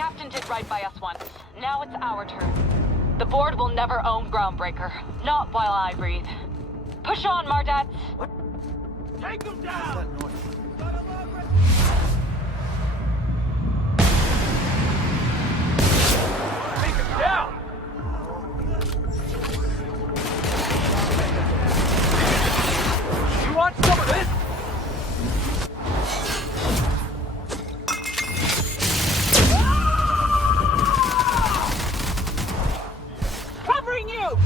Captain did right by us once. Now it's our turn. The board will never own Groundbreaker. Not while I breathe. Push on, Mardats! Take him down! Take him down! You want some of this? Covering you!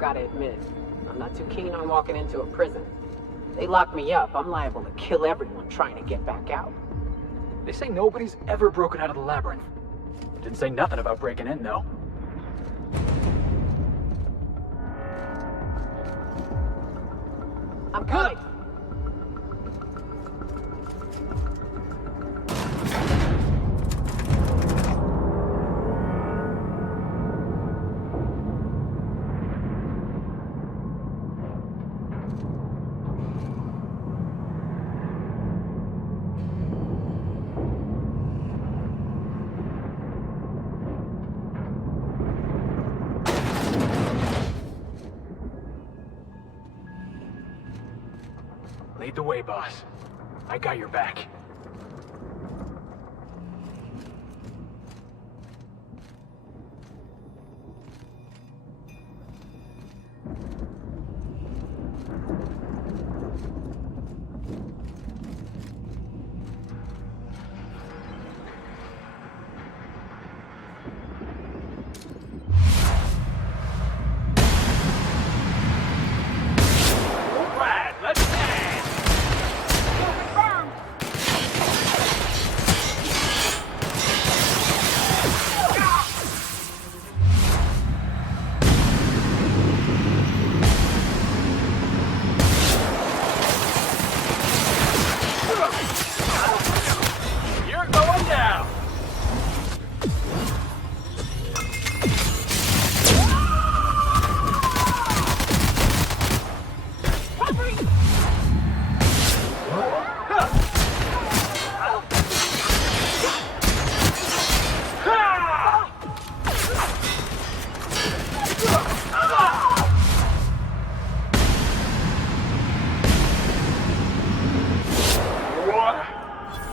Gotta admit, I'm not too keen on walking into a prison. They lock me up, I'm liable to kill everyone trying to get back out. They say nobody's ever broken out of the labyrinth. Didn't say nothing about breaking in, though. I'm coming! Lead the way, boss. I got your back. All right, let's dance!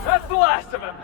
That's the last of him!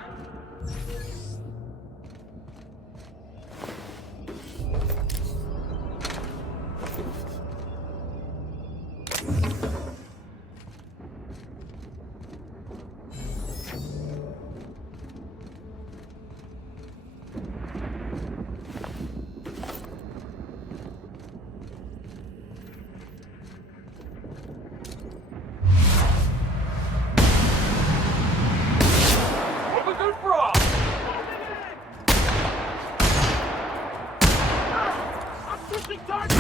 Open good brawl! I'm pushing target!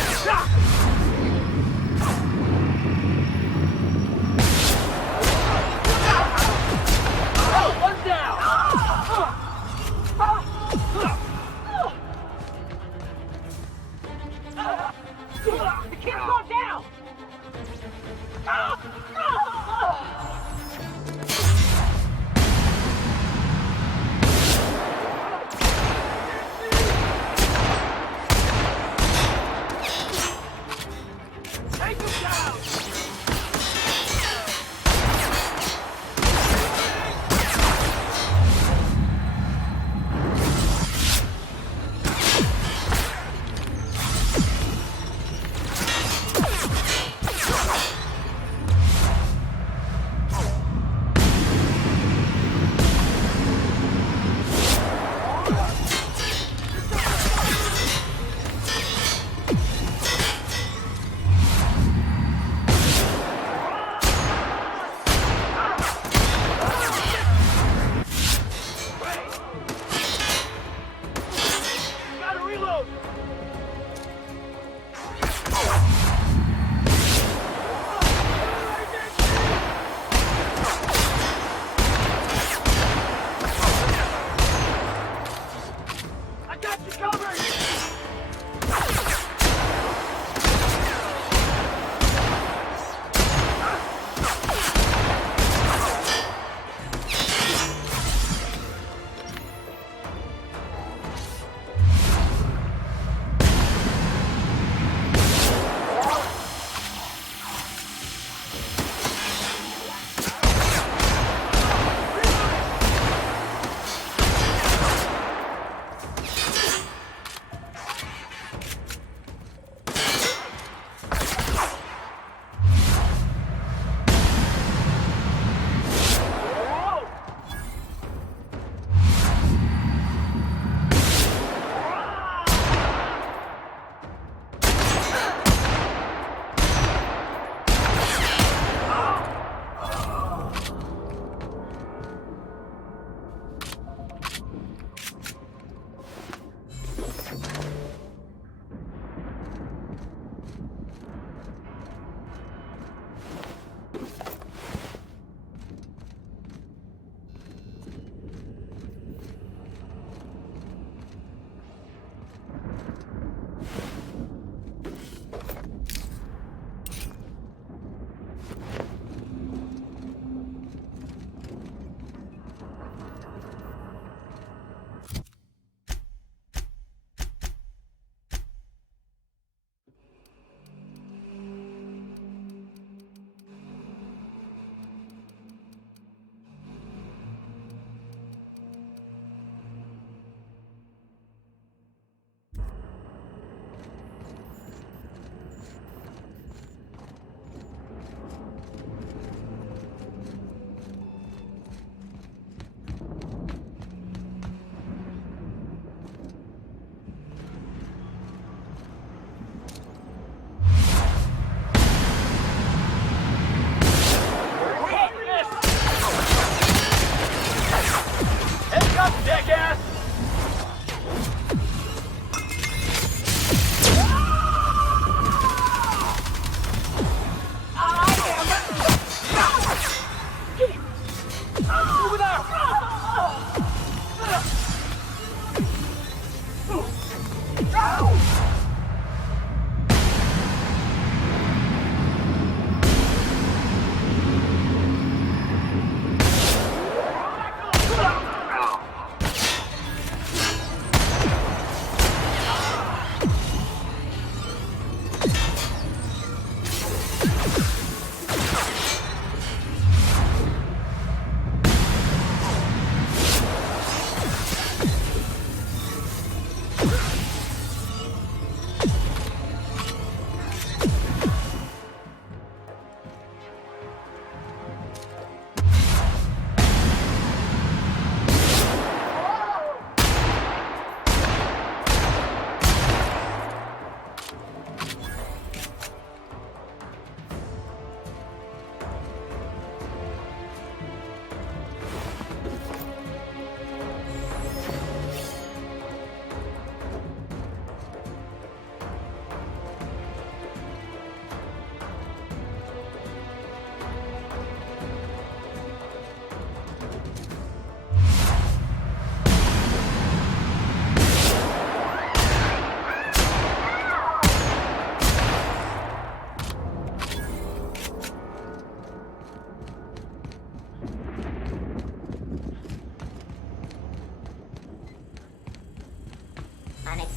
Oh, one down! The kid's going down! Take him down!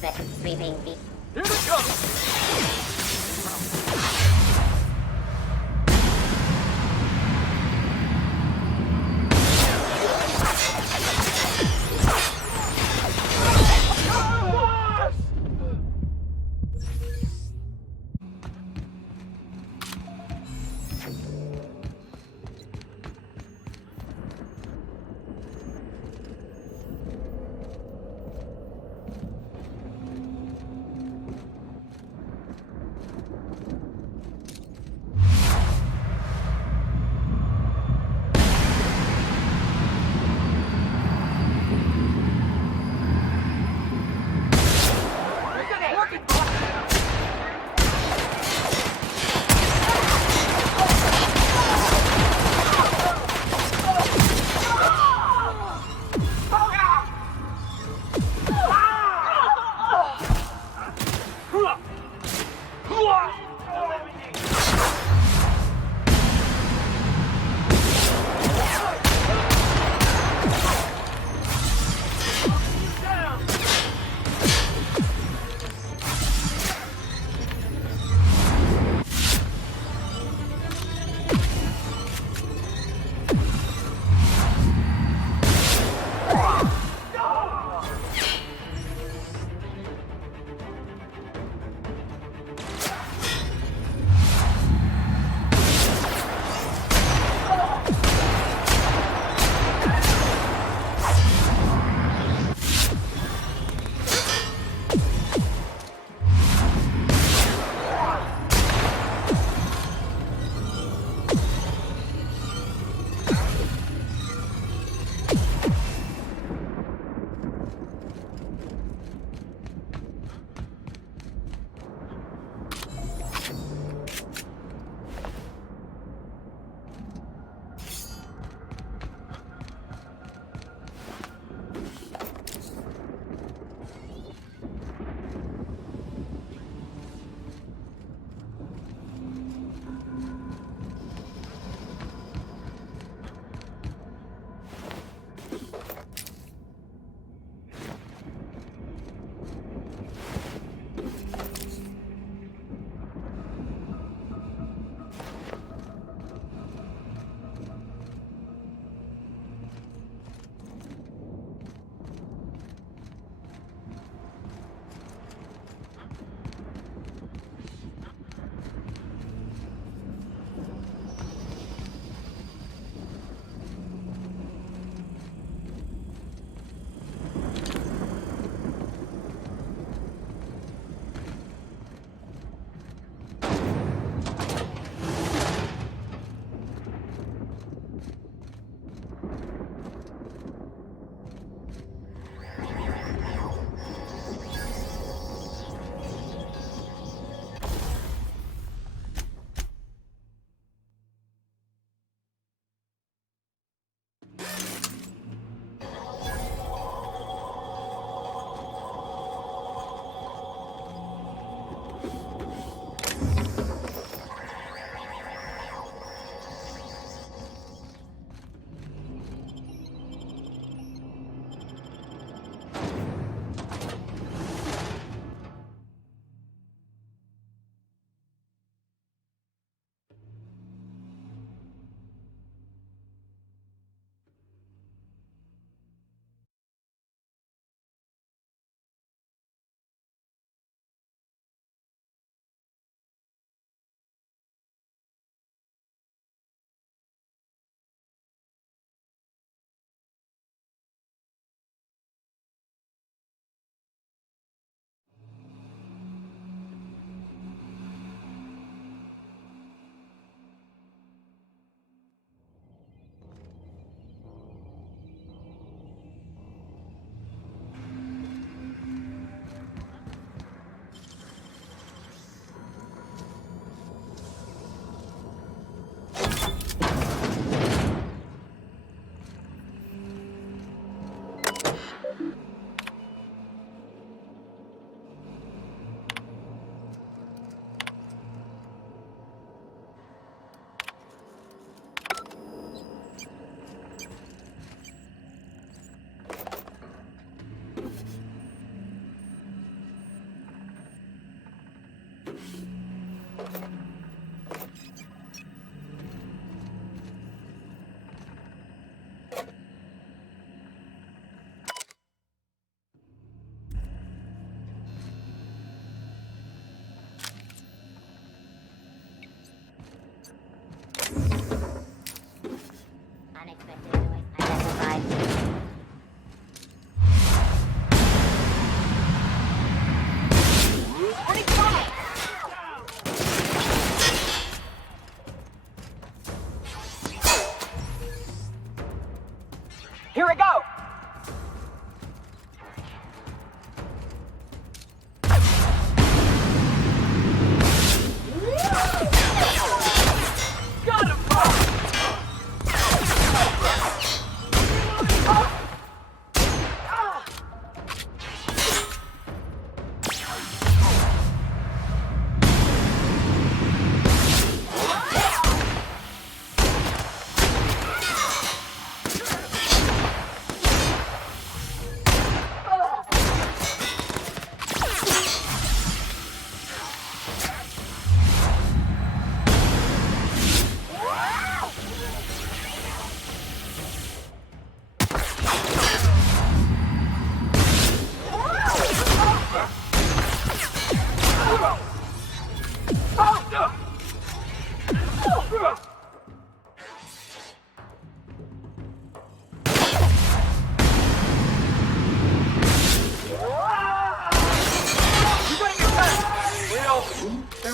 that sleeping be. Here they come!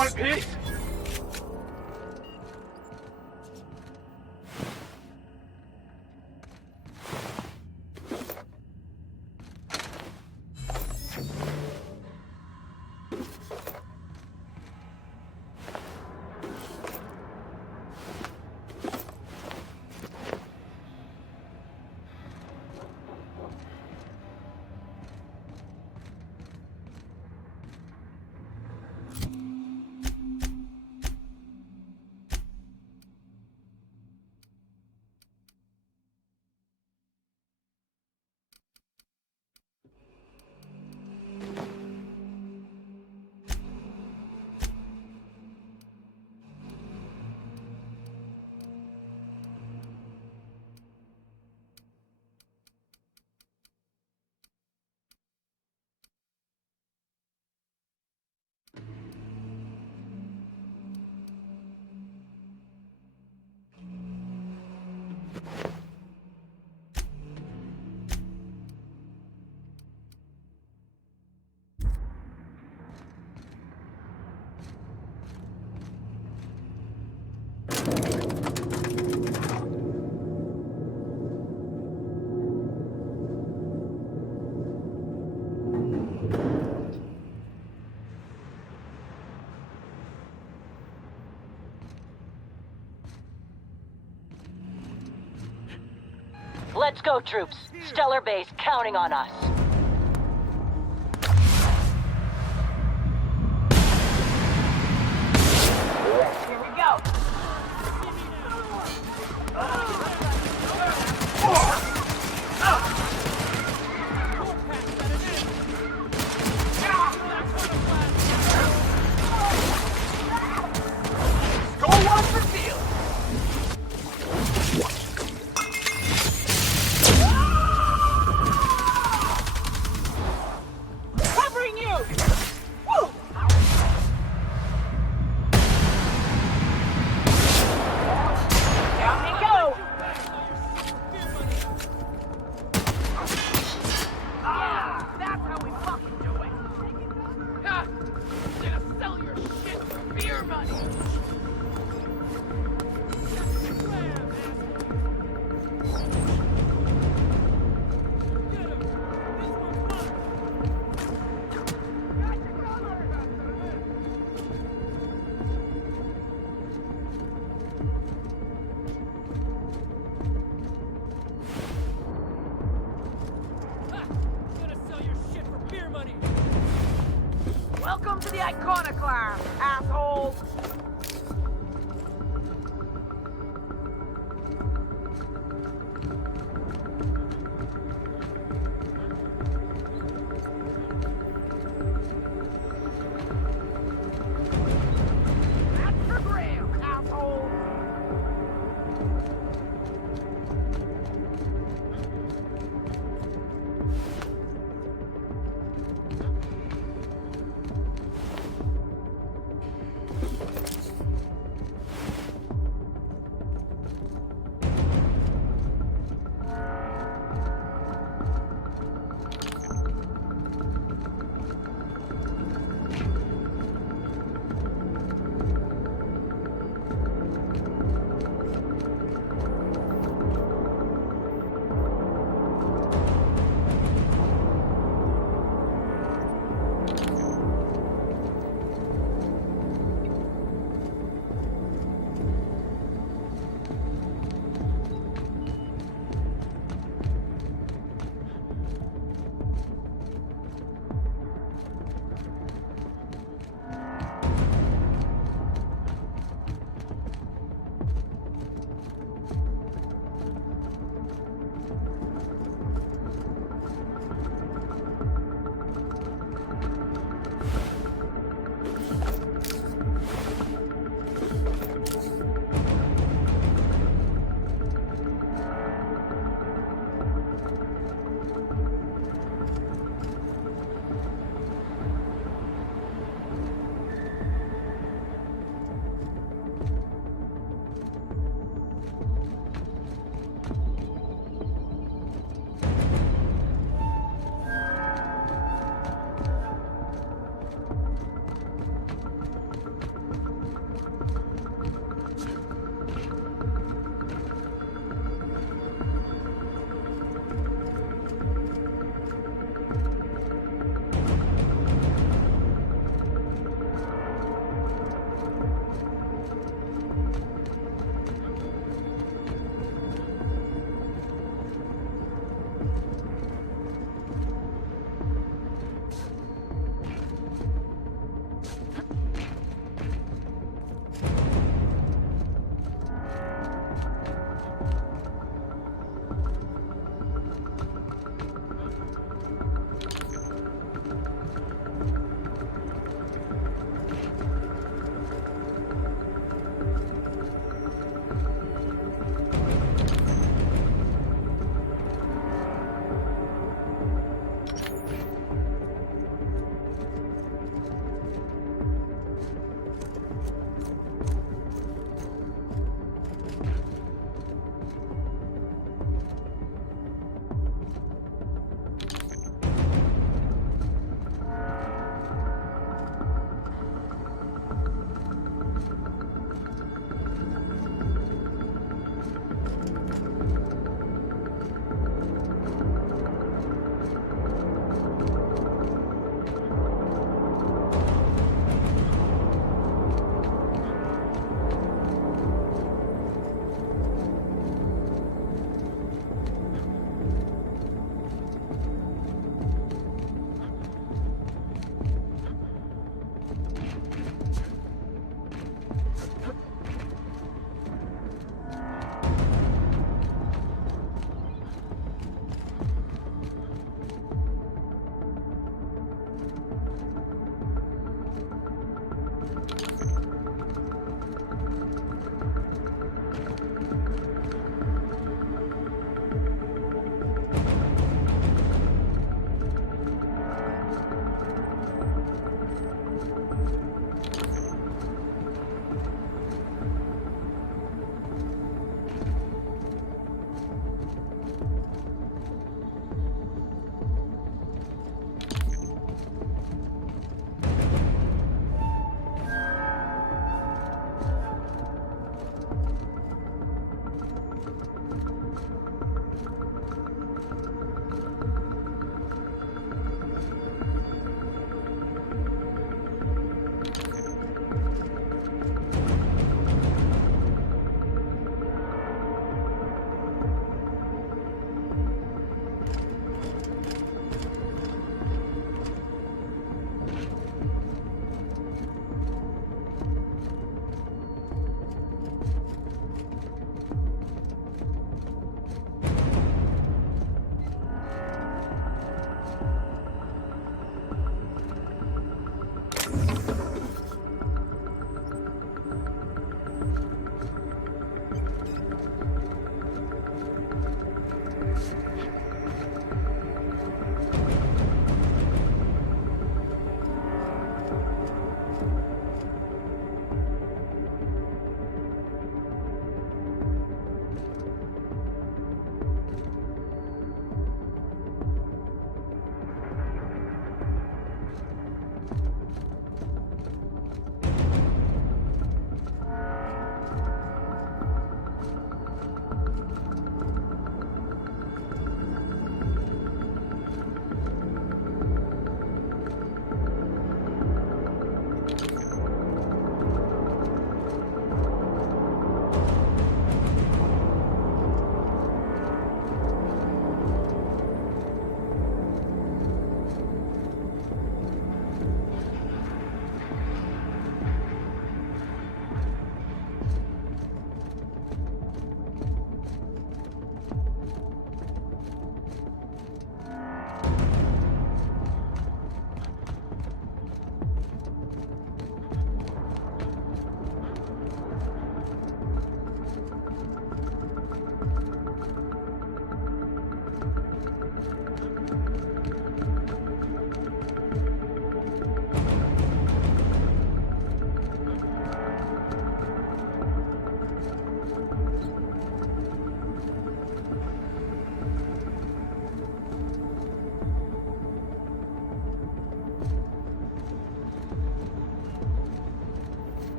one piece? Let's go, troops. Stellar Base counting on us. Here we go. Welcome to the Iconoclast, assholes! That's for Graham, assholes!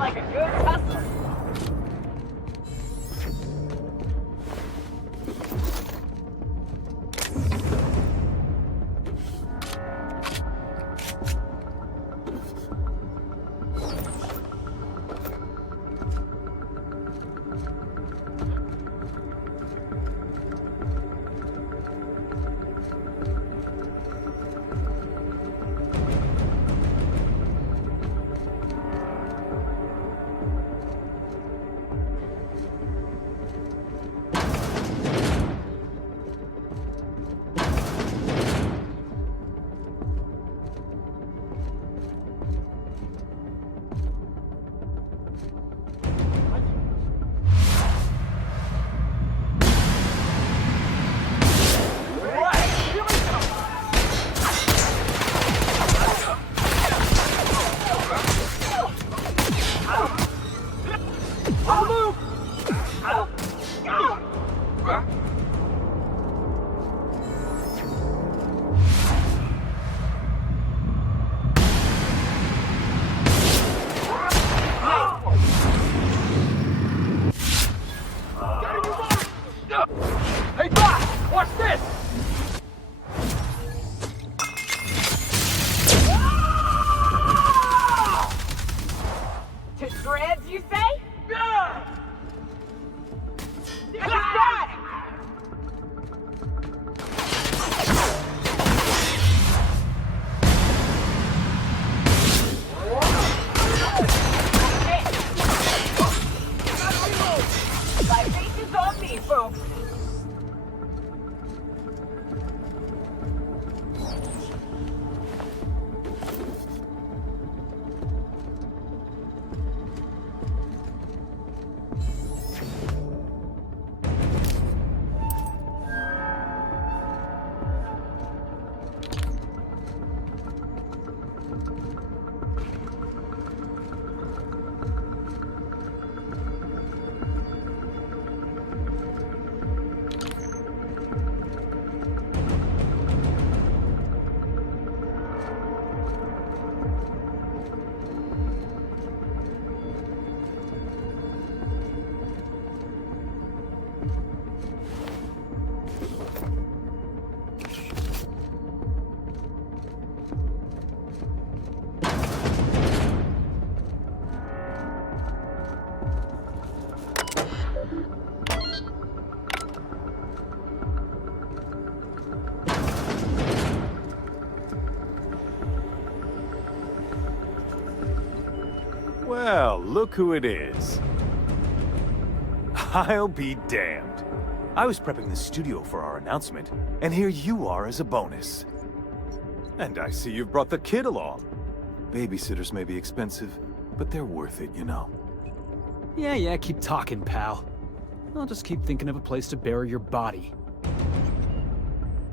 like a good hustler. Hey, Doc! Watch this! To shreds, you say? Yeah! This is bad! My face is on me, folks. Well, look who it is. I'll be damned. I was prepping the studio for our announcement, and here you are as a bonus. And I see you've brought the kid along. Babysitters may be expensive, but they're worth it, you know. Yeah, keep talking, pal. I'll just keep thinking of a place to bury your body.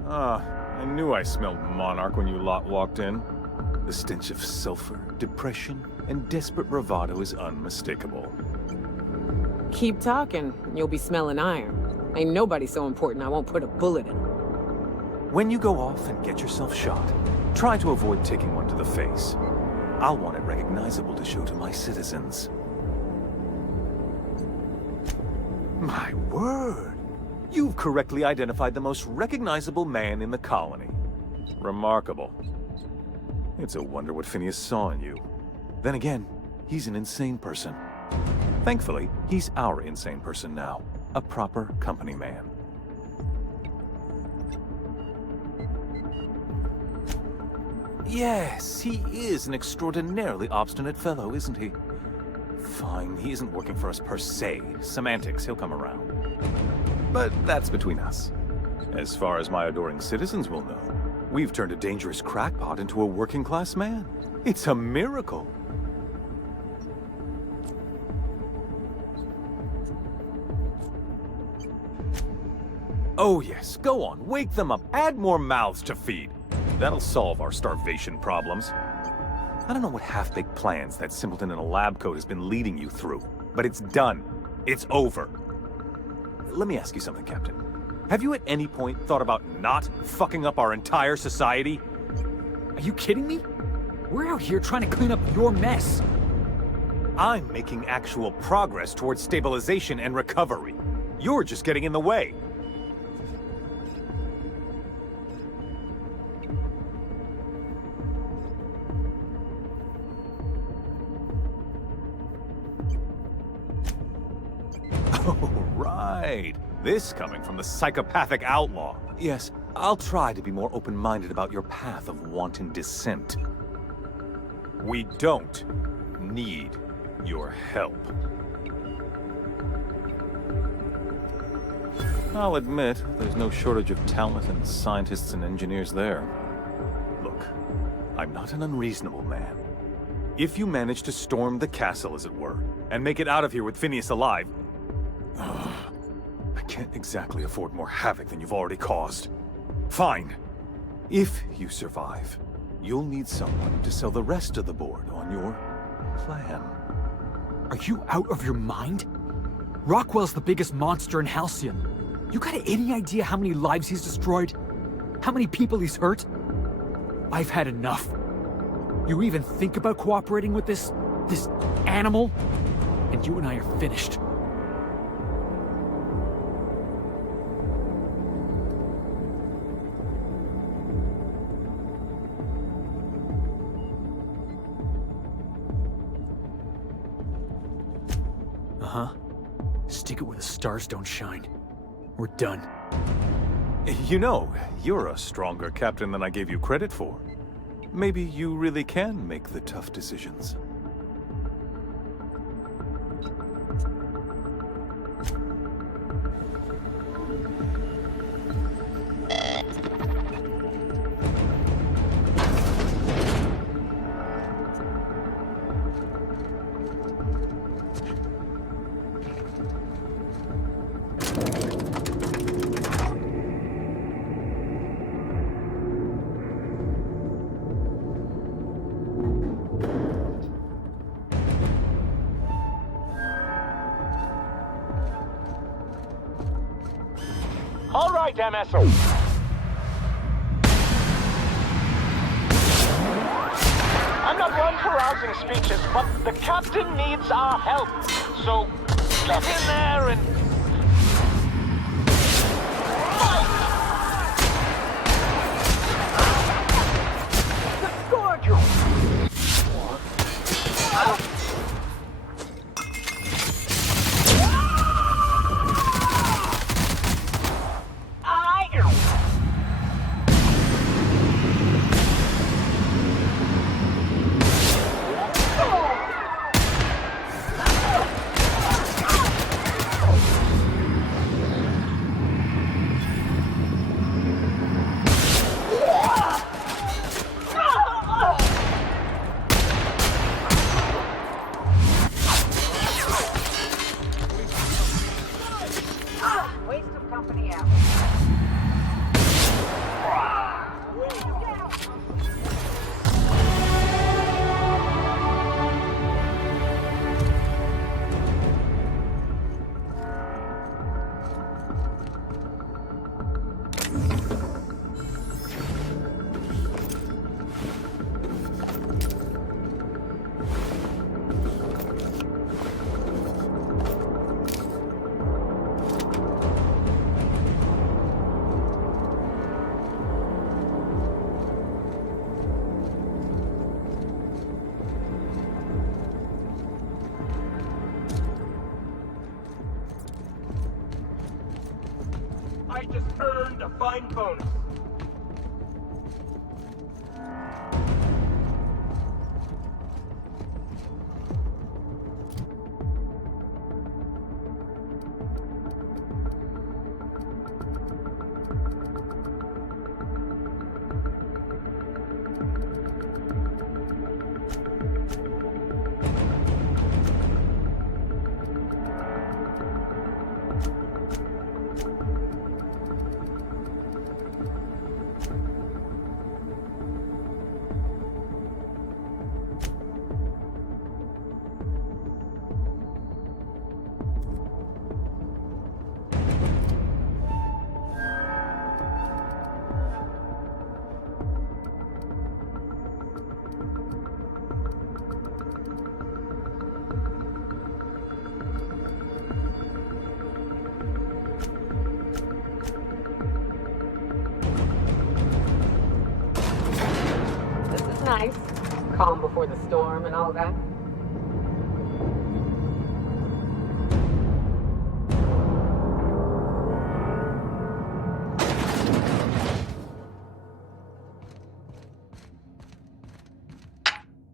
I knew I smelled Monarch when you lot walked in. The stench of sulfur, depression, and desperate bravado is unmistakable. Keep talking, you'll be smelling iron. Ain't nobody so important I won't put a bullet in. When you go off and get yourself shot, try to avoid taking one to the face. I'll want it recognizable to show to my citizens. My word! You've correctly identified the most recognizable man in the colony. Remarkable. It's a wonder what Phineas saw in you. Then again, he's an insane person. Thankfully, he's our insane person now. A proper company man. Yes, he is an extraordinarily obstinate fellow, isn't he? Fine, he isn't working for us per se. Semantics, he'll come around. But that's between us. As far as my adoring citizens will know, we've turned a dangerous crackpot into a working-class man. It's a miracle. Oh yes, go on, wake them up, add more mouths to feed. That'll solve our starvation problems. I don't know what half-baked plans that simpleton in a lab coat has been leading you through, but it's done. It's over. Let me ask you something, Captain. Have you at any point thought about not fucking up our entire society? Are you kidding me? We're out here trying to clean up your mess. I'm making actual progress towards stabilization and recovery. You're just getting in the way. Oh, right. This coming from the psychopathic outlaw. Yes, I'll try to be more open-minded about your path of wanton dissent. We don't need your help. I'll admit, there's no shortage of talent and scientists and engineers there. Look, I'm not an unreasonable man. If you manage to storm the castle, as it were, and make it out of here with Phineas alive, I can't exactly afford more havoc than you've already caused. Fine. If you survive, you'll need someone to sell the rest of the board on your plan. Are you out of your mind? Rockwell's the biggest monster in Halcyon. You got any idea how many lives he's destroyed? How many people he's hurt? I've had enough. You even think about cooperating with this animal? And you and I are finished. Uh-huh. Stick it where the stars don't shine. We're done. You know, you're a stronger captain than I gave you credit for. Maybe you really can make the tough decisions. All right, MSO. I'm not one for rousing speeches, but the captain needs our help. So, get in there and... Waste of company out. I just earned a fine bonus. calm before the storm and all that.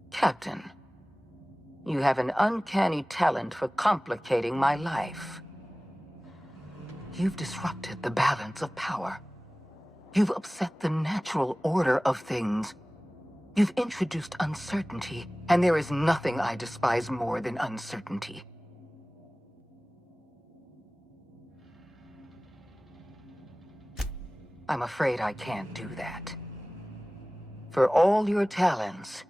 Captain, you have an uncanny talent for complicating my life. You've disrupted the balance of power. You've upset the natural order of things. You've introduced uncertainty, and there is nothing I despise more than uncertainty. I'm afraid I can't do that. For all your talents,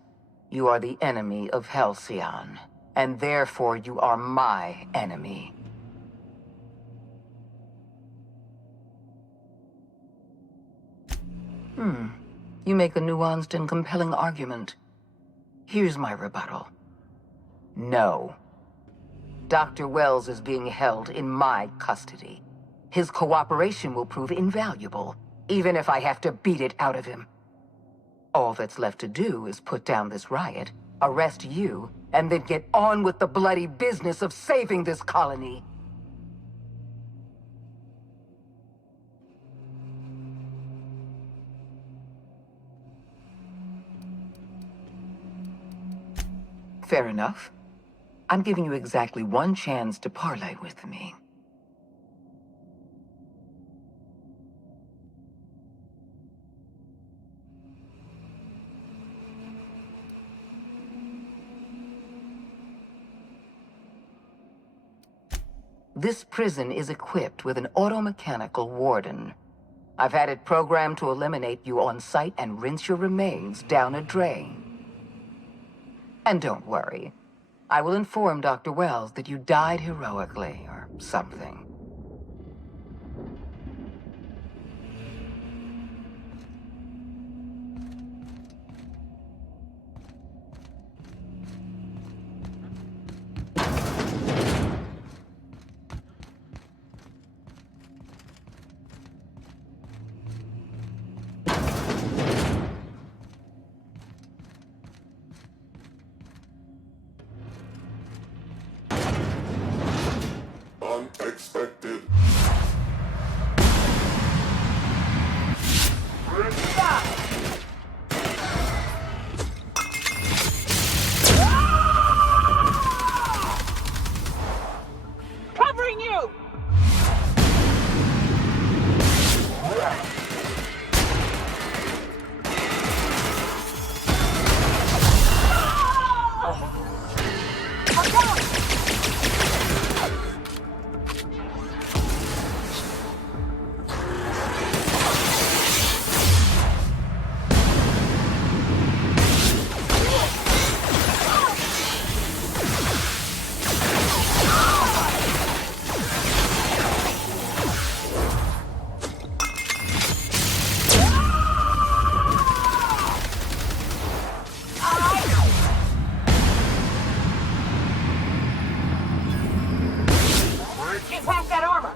you are the enemy of Halcyon, and therefore you are my enemy. You make a nuanced and compelling argument. Here's my rebuttal. No. Dr. Wells is being held in my custody. His cooperation will prove invaluable, even if I have to beat it out of him. All that's left to do is put down this riot, arrest you, and then get on with the bloody business of saving this colony. Fair enough. I'm giving you exactly one chance to parley with me. This prison is equipped with an automechanical warden. I've had it programmed to eliminate you on sight and rinse your remains down a drain. And don't worry, I will inform Dr. Wells that you died heroically or something. Unexpected. Covering you! Get past that armor!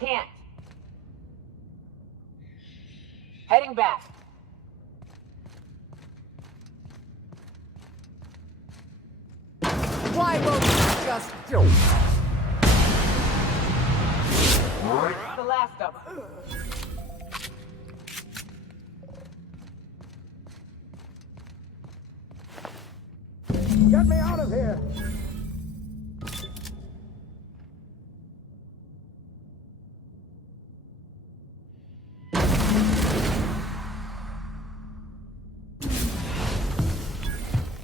can't. Heading back. Why won't you just do? The last of them. Get me out of here!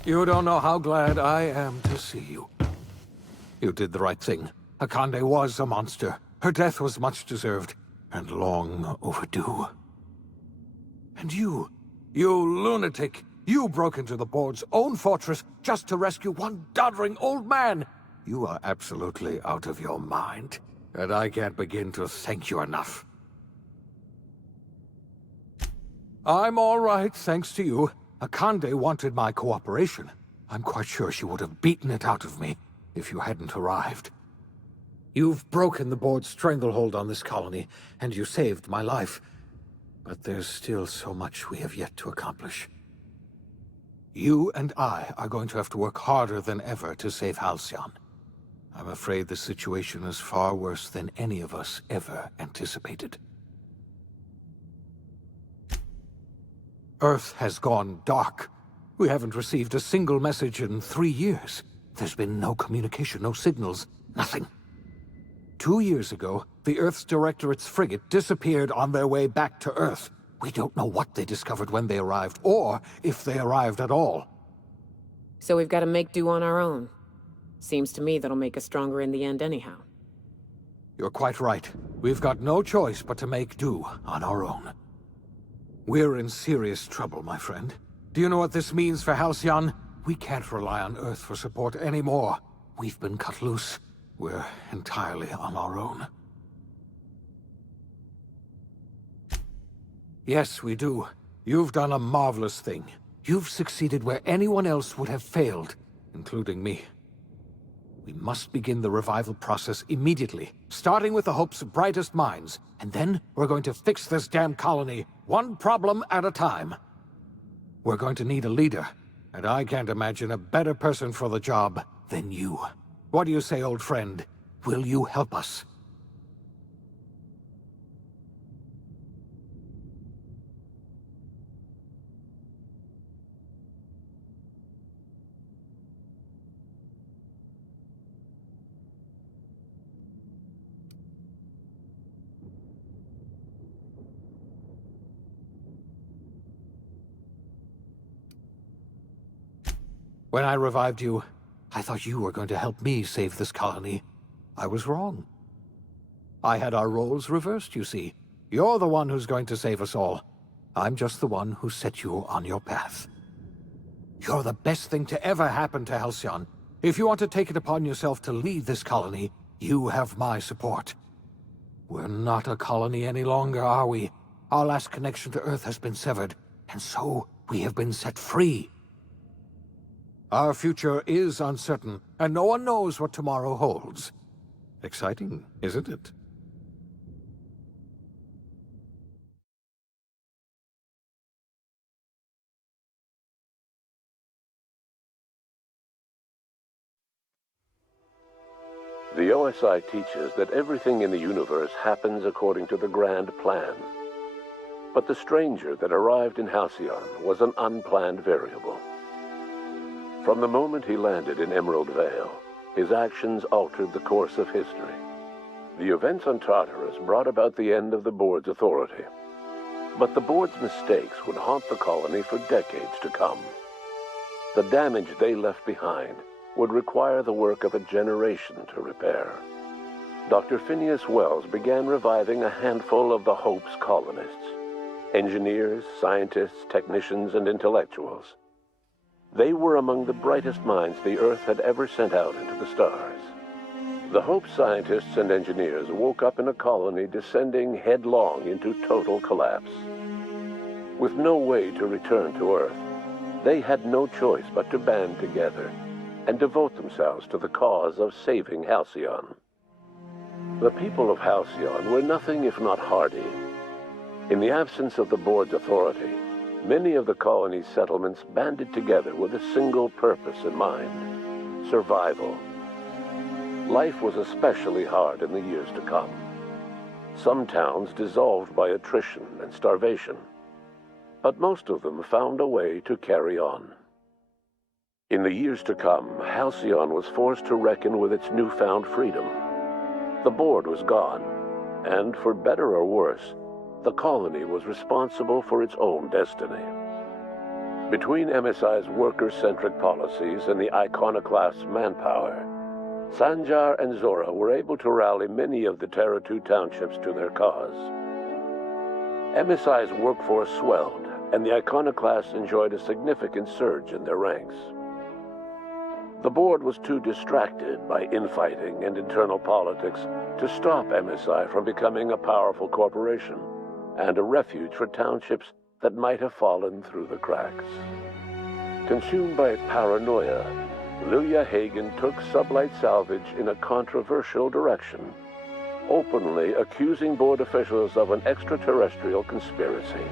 You don't know how glad I am to see you. You did the right thing. Akande was a monster. Her death was much deserved, and long overdue. And you lunatic, you broke into the board's own fortress just to rescue one doddering old man! You are absolutely out of your mind, and I can't begin to thank you enough. I'm all right, thanks to you. Akande wanted my cooperation. I'm quite sure she would have beaten it out of me if you hadn't arrived. You've broken the board's stranglehold on this colony, and you saved my life. But there's still so much we have yet to accomplish. You and I are going to have to work harder than ever to save Halcyon. I'm afraid the situation is far worse than any of us ever anticipated. Earth has gone dark. We haven't received a single message in 3 years. There's been no communication, no signals, nothing. 2 years ago, the Earth's Directorate's frigate disappeared on their way back to Earth. We don't know what they discovered when they arrived, or if they arrived at all. So we've got to make do on our own. Seems to me that'll make us stronger in the end anyhow. You're quite right. We've got no choice but to make do on our own. We're in serious trouble, my friend. Do you know what this means for Halcyon? We can't rely on Earth for support anymore. We've been cut loose. We're entirely on our own. Yes, we do. You've done a marvelous thing. You've succeeded where anyone else would have failed, including me. We must begin the revival process immediately, starting with the Hope's brightest minds, and then we're going to fix this damn colony, one problem at a time. We're going to need a leader, and I can't imagine a better person for the job than you. What do you say, old friend? Will you help us? When I revived you, I thought you were going to help me save this colony. I was wrong. I had our roles reversed, you see. You're the one who's going to save us all. I'm just the one who set you on your path. You're the best thing to ever happen to Halcyon. If you want to take it upon yourself to lead this colony, you have my support. We're not a colony any longer, are we? Our last connection to Earth has been severed, and so we have been set free. Our future is uncertain, and no one knows what tomorrow holds. Exciting, isn't it? The OSI teaches that everything in the universe happens according to the grand plan. But the stranger that arrived in Halcyon was an unplanned variable. From the moment he landed in Emerald Vale, his actions altered the course of history. The events on Tartarus brought about the end of the board's authority. But the board's mistakes would haunt the colony for decades to come. The damage they left behind would require the work of a generation to repair. Dr. Phineas Wells began reviving a handful of the Hope's colonists. Engineers, scientists, technicians, and intellectuals. They were among the brightest minds the Earth had ever sent out into the stars. The Hope scientists and engineers woke up in a colony descending headlong into total collapse. With no way to return to Earth, they had no choice but to band together and devote themselves to the cause of saving Halcyon. The people of Halcyon were nothing if not hardy. In the absence of the board's authority, many of the colony's settlements banded together with a single purpose in mind: survival. Life was especially hard in the years to come. Some towns dissolved by attrition and starvation, but most of them found a way to carry on. In the years to come, Halcyon was forced to reckon with its newfound freedom. The board was gone, and for better or worse, the colony was responsible for its own destiny. Between MSI's worker-centric policies and the iconoclast's manpower, Sanjar and Zora were able to rally many of the Terra 2 townships to their cause. MSI's workforce swelled, and the iconoclasts enjoyed a significant surge in their ranks. The board was too distracted by infighting and internal politics to stop MSI from becoming a powerful corporation and a refuge for townships that might have fallen through the cracks. Consumed by paranoia, Lilia Hagen took Sublight Salvage in a controversial direction, openly accusing board officials of an extraterrestrial conspiracy.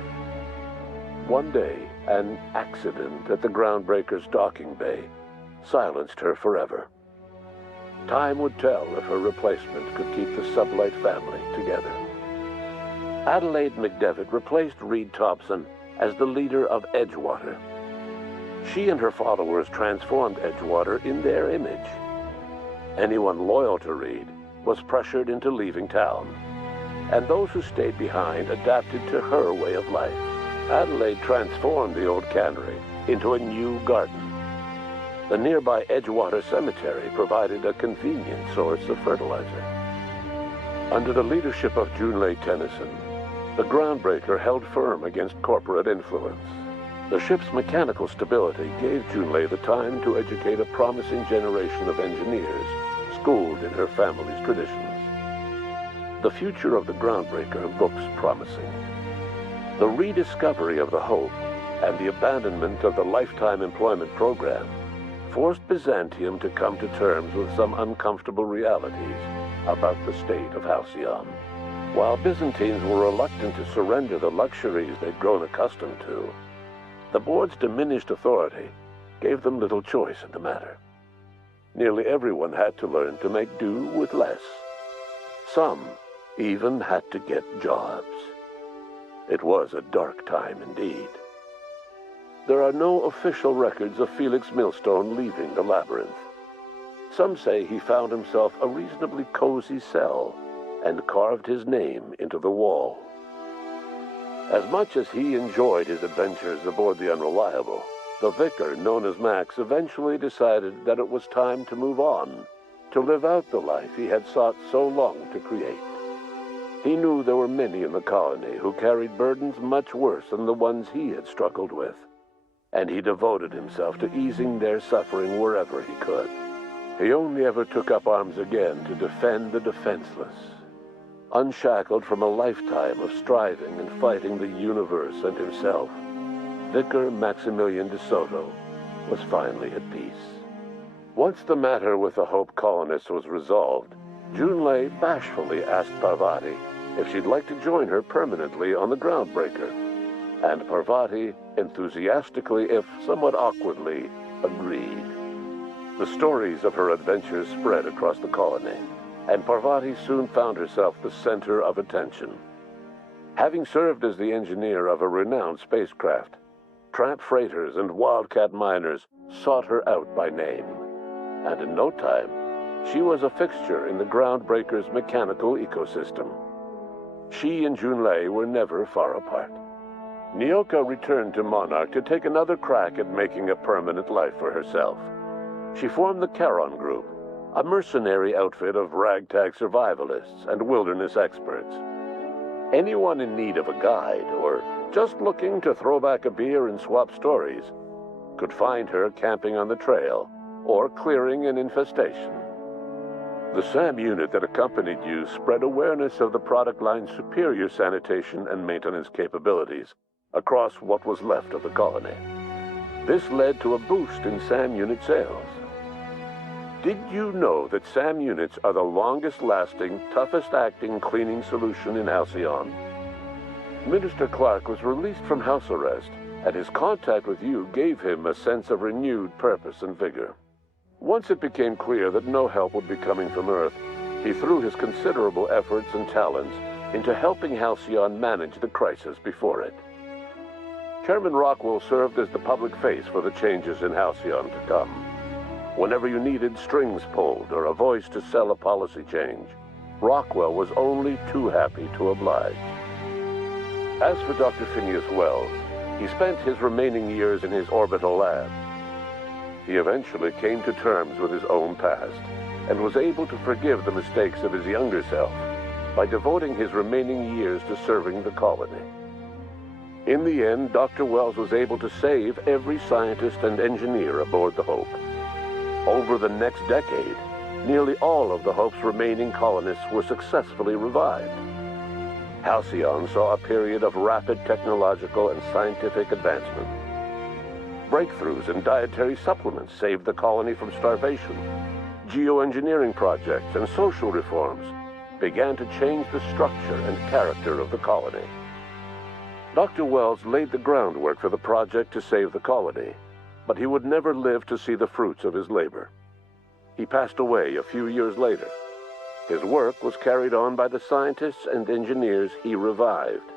One day, an accident at the Groundbreaker's docking bay silenced her forever. Time would tell if her replacement could keep the Sublight family together. Adelaide McDevitt replaced Reed Thompson as the leader of Edgewater. She and her followers transformed Edgewater in their image. Anyone loyal to Reed was pressured into leaving town, and those who stayed behind adapted to her way of life. Adelaide transformed the old cannery into a new garden. The nearby Edgewater Cemetery provided a convenient source of fertilizer. Under the leadership of Junlei Tennyson, the Groundbreaker held firm against corporate influence. The ship's mechanical stability gave Junlei the time to educate a promising generation of engineers schooled in her family's traditions. The future of the Groundbreaker looks promising. The rediscovery of the Hope and the abandonment of the lifetime employment program forced Byzantium to come to terms with some uncomfortable realities about the state of Halcyon. While Byzantines were reluctant to surrender the luxuries they'd grown accustomed to, the board's diminished authority gave them little choice in the matter. Nearly everyone had to learn to make do with less. Some even had to get jobs. It was a dark time indeed. There are no official records of Felix Millstone leaving the labyrinth. Some say he found himself a reasonably cozy cell and carved his name into the wall. As much as he enjoyed his adventures aboard the Unreliable, the vicar, known as Max, eventually decided that it was time to move on, to live out the life he had sought so long to create. He knew there were many in the colony who carried burdens much worse than the ones he had struggled with, and he devoted himself to easing their suffering wherever he could. He only ever took up arms again to defend the defenseless. Unshackled from a lifetime of striving and fighting the universe and himself, Vicar Maximilian de Soto was finally at peace. Once the matter with the Hope colonists was resolved, Junlei bashfully asked Parvati if she'd like to join her permanently on the Groundbreaker, and Parvati enthusiastically, if somewhat awkwardly, agreed. The stories of her adventures spread across the colony, and Parvati soon found herself the center of attention. Having served as the engineer of a renowned spacecraft, tramp freighters and wildcat miners sought her out by name, and in no time, she was a fixture in the Groundbreaker's mechanical ecosystem. She and Junlei were never far apart. Nyoka returned to Monarch to take another crack at making a permanent life for herself. She formed the Charon Group, a mercenary outfit of ragtag survivalists and wilderness experts. Anyone in need of a guide, or just looking to throw back a beer and swap stories, could find her camping on the trail or clearing an infestation. The SAM unit that accompanied you spread awareness of the product line's superior sanitation and maintenance capabilities across what was left of the colony. This led to a boost in SAM unit sales. Did you know that SAM units are the longest-lasting, toughest-acting cleaning solution in Halcyon? Minister Clark was released from house arrest, and his contact with you gave him a sense of renewed purpose and vigor. Once it became clear that no help would be coming from Earth, he threw his considerable efforts and talents into helping Halcyon manage the crisis before it. Chairman Rockwell served as the public face for the changes in Halcyon to come. Whenever you needed strings pulled or a voice to sell a policy change, Rockwell was only too happy to oblige. As for Dr. Phineas Wells, he spent his remaining years in his orbital lab. He eventually came to terms with his own past and was able to forgive the mistakes of his younger self by devoting his remaining years to serving the colony. In the end, Dr. Wells was able to save every scientist and engineer aboard the Hope. Over the next decade, nearly all of the Hope's remaining colonists were successfully revived. Halcyon saw a period of rapid technological and scientific advancement. Breakthroughs in dietary supplements saved the colony from starvation. Geoengineering projects and social reforms began to change the structure and character of the colony. Dr. Wells laid the groundwork for the project to save the colony, but he would never live to see the fruits of his labor. He passed away a few years later. His work was carried on by the scientists and engineers he revived.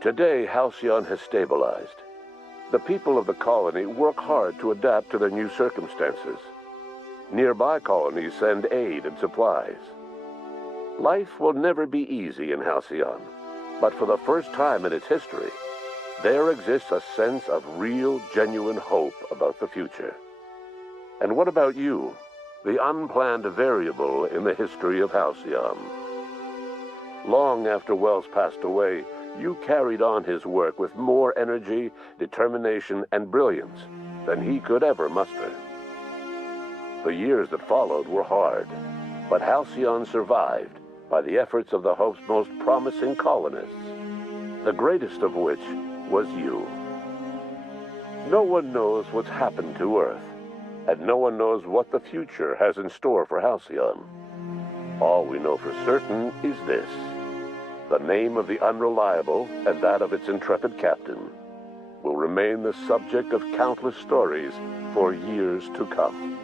Today, Halcyon has stabilized. The people of the colony work hard to adapt to their new circumstances. Nearby colonies send aid and supplies. Life will never be easy in Halcyon, but for the first time in its history, there exists a sense of real, genuine hope about the future. And what about you, the unplanned variable in the history of Halcyon? Long after Wells passed away, you carried on his work with more energy, determination, and brilliance than he could ever muster. The years that followed were hard, but Halcyon survived by the efforts of the Hope's most promising colonists, the greatest of which was you. No one knows what's happened to Earth, and no one knows what the future has in store for Halcyon. All we know for certain is this: the name of the Unreliable and that of its intrepid captain will remain the subject of countless stories for years to come.